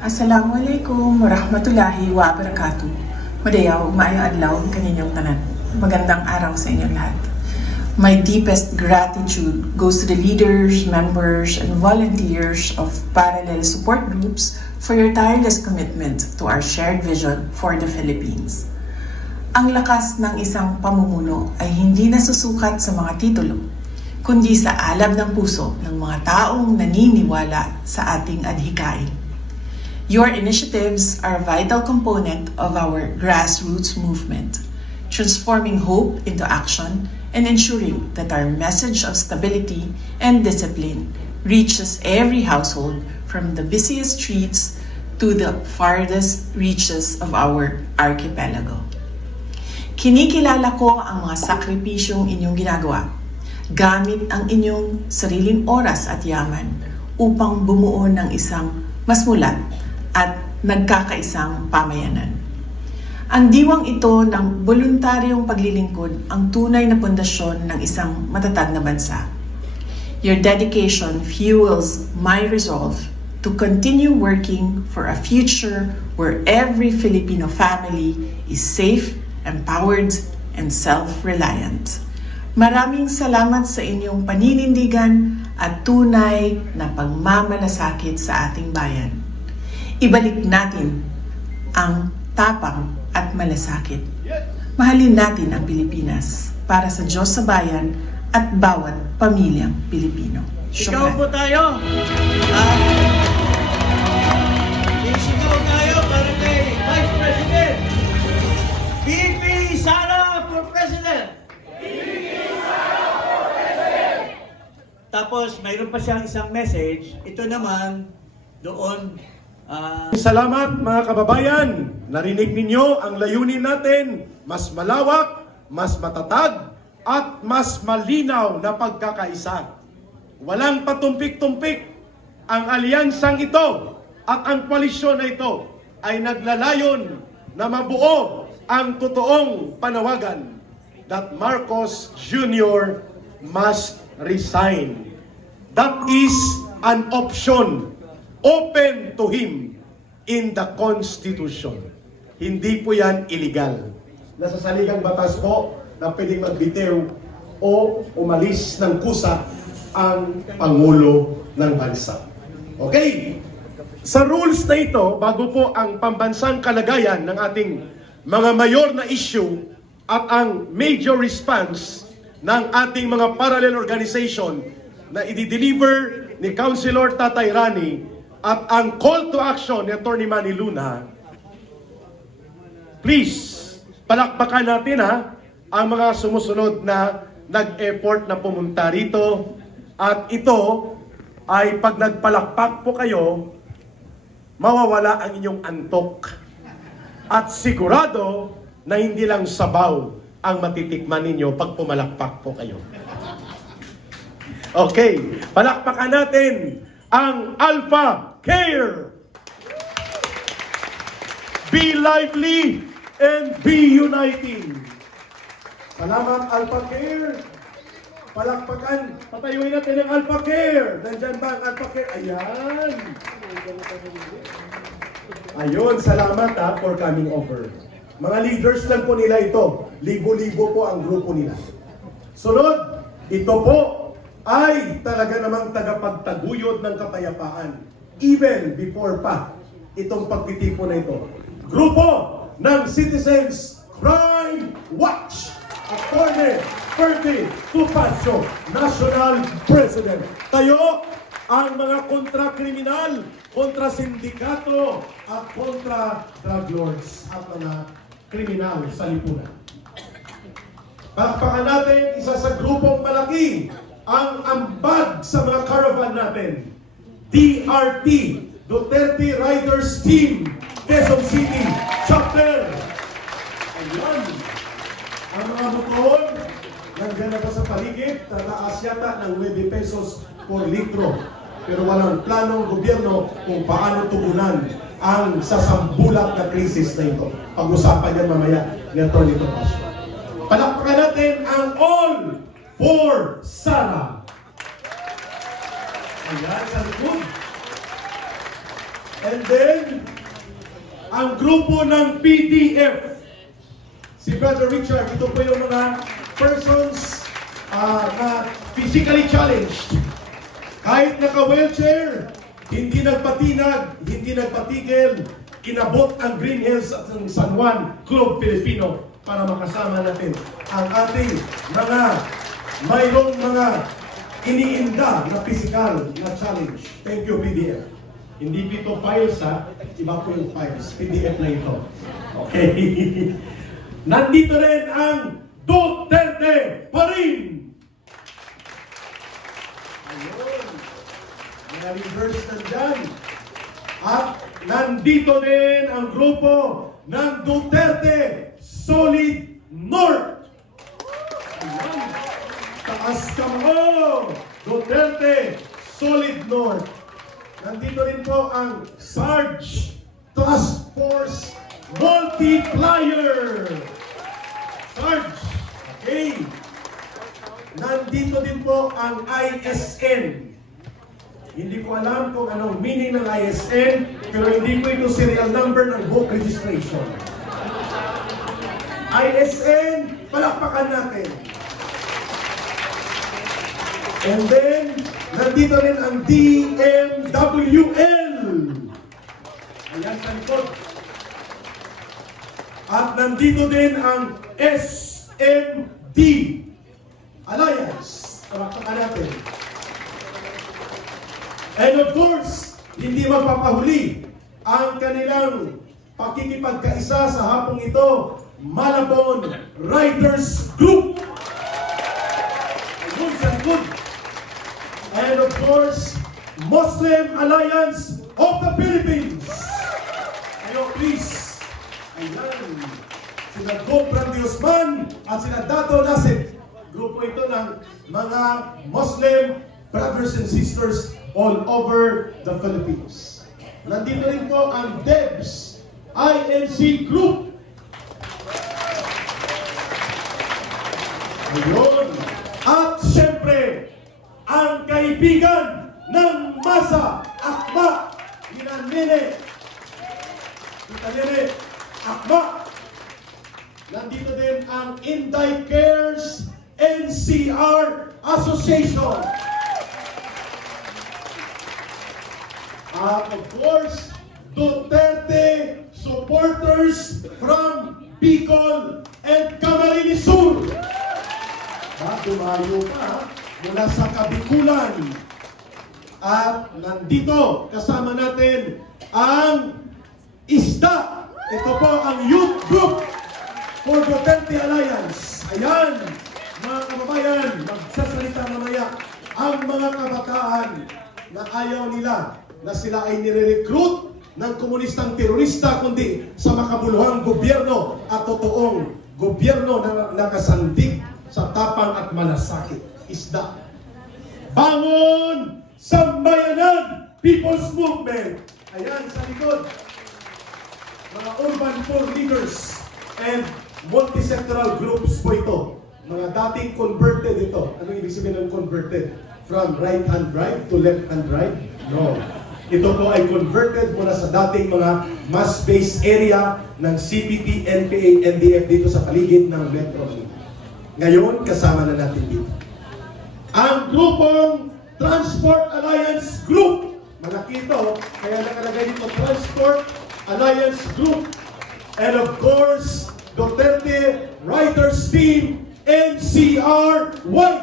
Assalamualaikum warahmatullahi wabarakatuh. Madayaw, maayong adlaw kaninyong tanan. Magandang araw sa inyong lahat. My deepest gratitude goes to the leaders, members, and volunteers of parallel support groups for your tireless commitment to our shared vision for the Philippines. Ang lakas ng isang pamumuno ay hindi nasusukat sa mga titulo, kundi sa alab ng puso ng mga taong naniniwala sa ating adhikain. Your initiatives are a vital component of our grassroots movement, transforming hope into action and ensuring that our message of stability and discipline reaches every household from the busiest streets to the farthest reaches of our archipelago. Kinikilala ko ang mga sakripisyong inyong ginagawa gamit ang inyong sariling oras at yaman upang bumuo ng isang mas mulat at nagkakaisang pamayanan. Ang diwang ito ng voluntaryong paglilingkod ang tunay na pundasyon ng isang matatag na bansa. Your dedication fuels my resolve to continue working for a future where every Filipino family is safe, empowered, and self-reliant. Maraming salamat sa inyong paninindigan at tunay na pagmamalasakit sa ating bayan. Ibalik natin ang tapang at malasakit. Mahalin natin ang Pilipinas para sa Diyos sa bayan at bawat pamilyang Pilipino. Ikaw po tayo. Isigaw tayo para kay Vice President. VP Sara for President. Tapos mayroon pa siyang isang message. Ito naman doon. Salamat mga kababayan. Narinig ninyo ang layunin natin, mas malawak, mas matatag, at mas malinaw na pagkakaisa. Walang patumpik-tumpik. Ang alyansang ito at ang koalisyon na ito ay naglalayon na mabuo ang totoong panawagan that Marcos Jr. must resign. That is an option open to him in the Constitution. Hindi po yan illegal. Nasa saligang batas po na pwedeng magbitiw o umalis ng kusa ang Pangulo ng Bansa. Okay? Sa rules na ito, bago po ang pambansang kalagayan ng ating mga mayor na issue at ang major response ng ating mga parallel organization na i-deliver ni Councilor Tatay Rani at ang call to action ni Atty. Manny Luna, please, palakpakan natin ang mga sumusunod na nag-effort na pumunta rito. At ito ay pag nagpalakpak po kayo, mawawala ang inyong antok. At sigurado na hindi lang sabaw ang matitikman ninyo pag pumalakpak po kayo. Okay, palakpakan natin ang Alpha Care. Be lively and be uniting. Salamat Alpha Care. Palakpakan. Patayuin natin ang Alpha Care. Nandyan ba ang Alpha Care? Ayan. Ayun, salamat for coming over. Mga leaders lang po nila ito. Libo-libo po ang grupo nila. Sunod, ito po ay talaga namang tagapagtaguyod ng kapayapaan. Even before pa itong pagtitipon na ito. Grupo ng Citizens Crime Watch. Atty. Ferdy Tupacio, National President. Tayo ang mga kontra-kriminal, kontra-sindikato, at kontra-drug lords at mga kriminal sa lipunan. Pakpakan natin isa sa grupong malaki ang ambag sa mga caravan natin. DRT, Duterte Riders Team, Quezon City, Chapter. Ayan. Ang mga motor, nandiyan na ba sa paligid, tataas yata ng 9 pesos por litro. Pero walang planong gobyerno kung paano tugunan ang sasambulat na krisis na ito. Pag-usapan yan mamaya ni Atty. Tomas. Palakpakan natin ang All for Sara. Ayan, sa likod. And then, ang grupo ng PDF. Si Brother Richard, ito po yung mga persons na physically challenged. Kahit naka-wheelchair, hindi nagpatinag, hindi nagpatigil, inabot ang Green Hills at ang San Juan Club Filipino para makasama natin ang ating mayroong mga iniinda na physical na challenge. Thank you, PDF. Hindi dito files ha, iba po yung files. PDF na ito. Okay. Nandito rin ang Duterte pa rin. Ayun. May reverse nandyan. At nandito din ang grupo ng Duterte Solid North. Ayan. Taas kamao. Duterte Solid North. Nandito rin po ang Sarge Task Force Multiplier. Sarge. Okay. Nandito din po ang ISN. Hindi ko alam kung anong meaning ng ISN, pero hindi ko ito serial number ng book registration. ISN, palakpakan natin. And then, nandito rin ang DMWL. Ayan sa likod. At nandito din ang SMD Alliance. Palakpakan natin. And of course, hindi mapapahuli ang kanilang pakikipagkaisa sa hapong ito, Malabon Riders Group. Ayun, sa likod. And of course, Muslim Alliance of the Philippines. Ayo, please. Ayan. Sina Gopran Diosman at sina Dato Nasib. Grupo ito ng mga Muslim brothers and sisters all over the Philippines. Nandito rin po ang DEBS INC Group. Ayun. At siyempre, ang kaibigan ng masa, Akma, Nene, Akma. Nandito din ang Inday Cares NCR Association. At of course, Duterte supporters from Bicol and Camarines Sur. Dumayo pa mula sa Kabikulan. At nandito kasama natin ang ISDA. Ito po ang Youth Group for Duterte Alliance. Ayan, mga kababayan, magsasalita mamaya ang mga kabataan na ayaw nila na sila ay nire-recruit ng komunistang terorista, kundi sa makabuluhang gobyerno at totoong gobyerno na nakasandig sa tapang at malasakit. ISDA. Bangon Sambayanan People's Movement. Ayan, sa likod. Mga urban poor leaders and multi-sectoral groups po ito. Mga dating converted ito. Ano ibig sabihin ng converted? From right-hand drive to left-hand drive? No. Ito po ay converted mula sa dating mga mass-based area ng CPP, NPA, NDF dito sa paligid ng Metro Manila. Ngayon, kasama na natin dito. Ang grupong Transport Alliance Group. Malaki ito, kaya nakalagay dito Transport Alliance Group. And of course, Duterte Riders Team NCRY.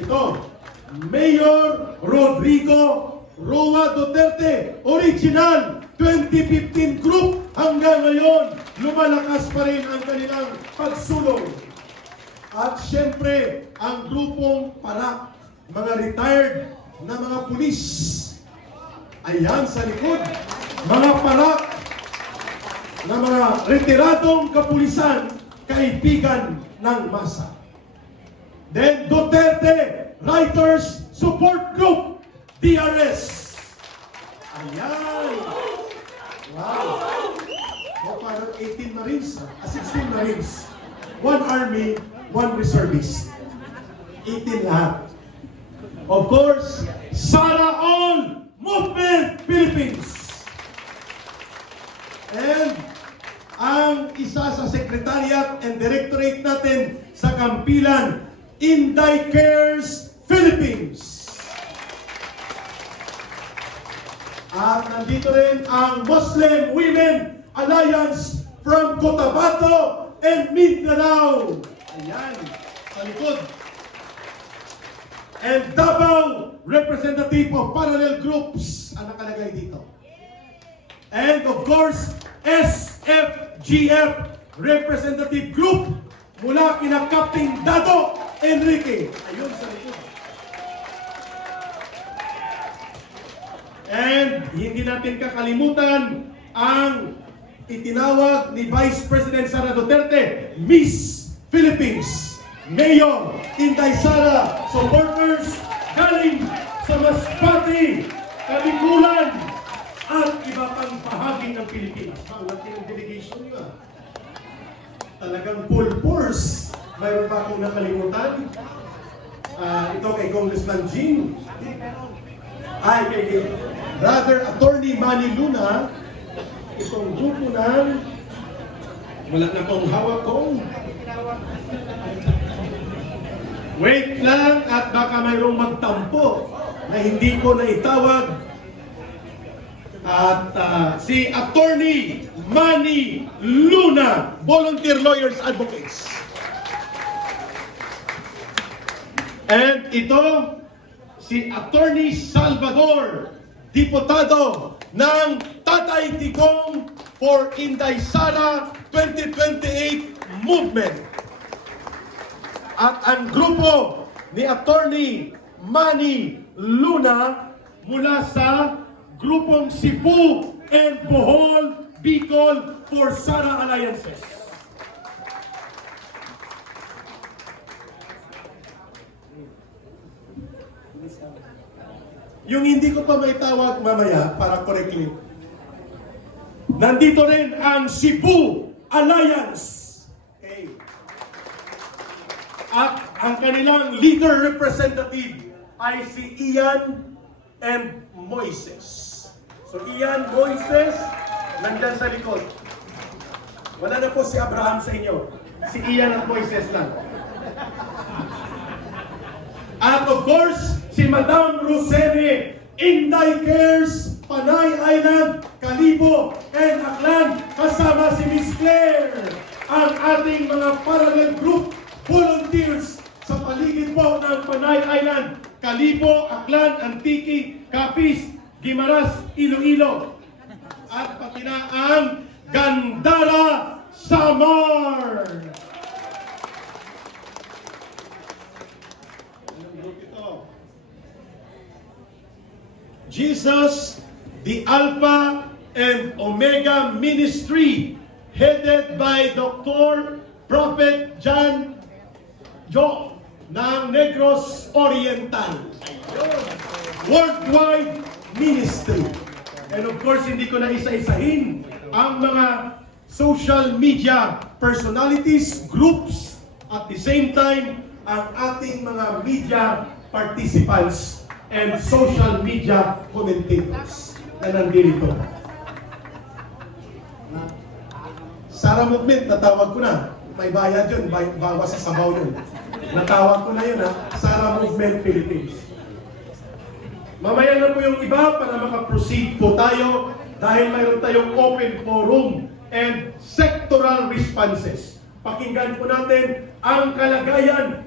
Ito, Mayor Rodrigo Roa Duterte, original 2015 group. Hanggang ngayon, lumalakas pa rin ang kanilang pagsulong. At syempre, ang grupong PARAC, mga retired na mga pulis. Ayan sa likod, mga PARAC na mga retiradong kapulisan, kaibigan ng masa. Then Duterte Writers Support Group, DRS. Ayan. Wow. O parang 18 Marines, 16 Marines. 1 Army, 1 Reservist. 18 lahat. Of course, Sara All Movement Philippines. And ang isa sa Secretariat and Directorate natin sa Kampilan, Inday Cares Philippines. At nandito rin ang Muslim Women Alliance from Cotabato and Mindanao. Ayan, sa likod. And Davao Representative of Parallel Groups ang nakalagay dito. And of course, SFGF Representative Group mula kina Captain Dado Enrique. Ayun sa likod. And hindi natin kakalimutan ang itinawag ni Vice President Sara Duterte, Miss Philippines, Mayor Inday Sara, supporters galing sa Masbate, Kabikulan, at iba pang bahagi ng Pilipinas. Ang laki ng delegation nyo. Talagang full force. Mayroon pa akong nakalimutan. Ito kay Congressman Jean. Ay, kay Brother Attorney Manny Luna. Itong grupo ng wala na pong hawak ko. Wait lang at baka mayroong magtampo na hindi ko naitawag. At si Attorney Manny Luna, Volunteer Lawyers Advocates. And ito, si Attorney Salvador, Diputado ng Tatay Digong for Inday Sara 2028 Movement. At ang grupo ni Attorney Manny Luna mula sa grupong Cebu and Bohol Bicol for Sara Alliances. Yung hindi ko pa may tawag mamaya para correctly. Nandito rin ang Cebu Alliance. Okay. At ang kanilang leader representative ay si Ian and Moises. So Ian, Moises, nandyan sa likod. Wala na po si Abraham sa inyo. Si Ian at Moises lang. At of course, si Madam Rosene, Inday Cares, Panay Island, Kalibo, and Aklan, kasama si Miss Claire, ang ating mga parallel group volunteers sa paligid po ng Panay Island, Kalibo, Aklan, Antique, Capiz, Guimaras, Iloilo, at pati na ang Gandara Samar. Jesus, the Alpha and Omega Ministry, headed by Dr. Prophet John Jo ng Negros Oriental. Worldwide Ministry. And of course, hindi ko na isa-isahin ang mga social media personalities, groups, at the same time, ang ating mga media participants and social media commentators na nandito. Sara Movement, natawag ko na. May bayad yun, bawas sa sabaw yun. Natawag ko na yun, ha? Sara Movement Philippines. Mamaya na po yung iba para makaproceed po tayo dahil mayroon tayong open forum and sectoral responses. Pakinggan po natin ang kalagayan